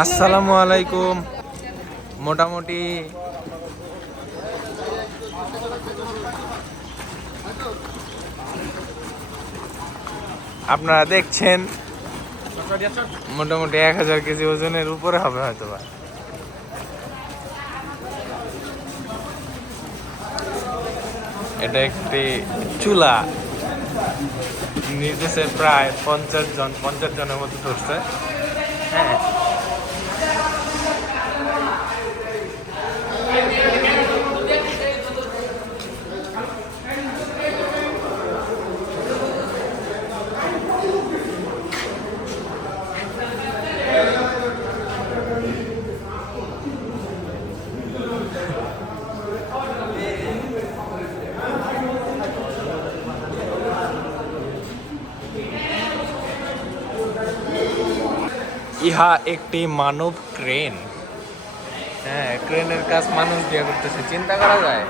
আসসালামু আলাইকুম। মোটামুটি আপনারা দেখছেন, মোটামুটি এক হাজার কেজি ওজনের উপরে হবে হয়তো বা এটা একটি চুলা। নির্দেশে প্রায় পঞ্চাশ জন, পঞ্চাশ জনের মতো ধরছে। হ্যাঁ। ইহা একটি মানব ক্রেন। হ্যাঁ ক্রেনের কাজ মানুষ দিয়ে করতেছে চিন্তা করা যায়।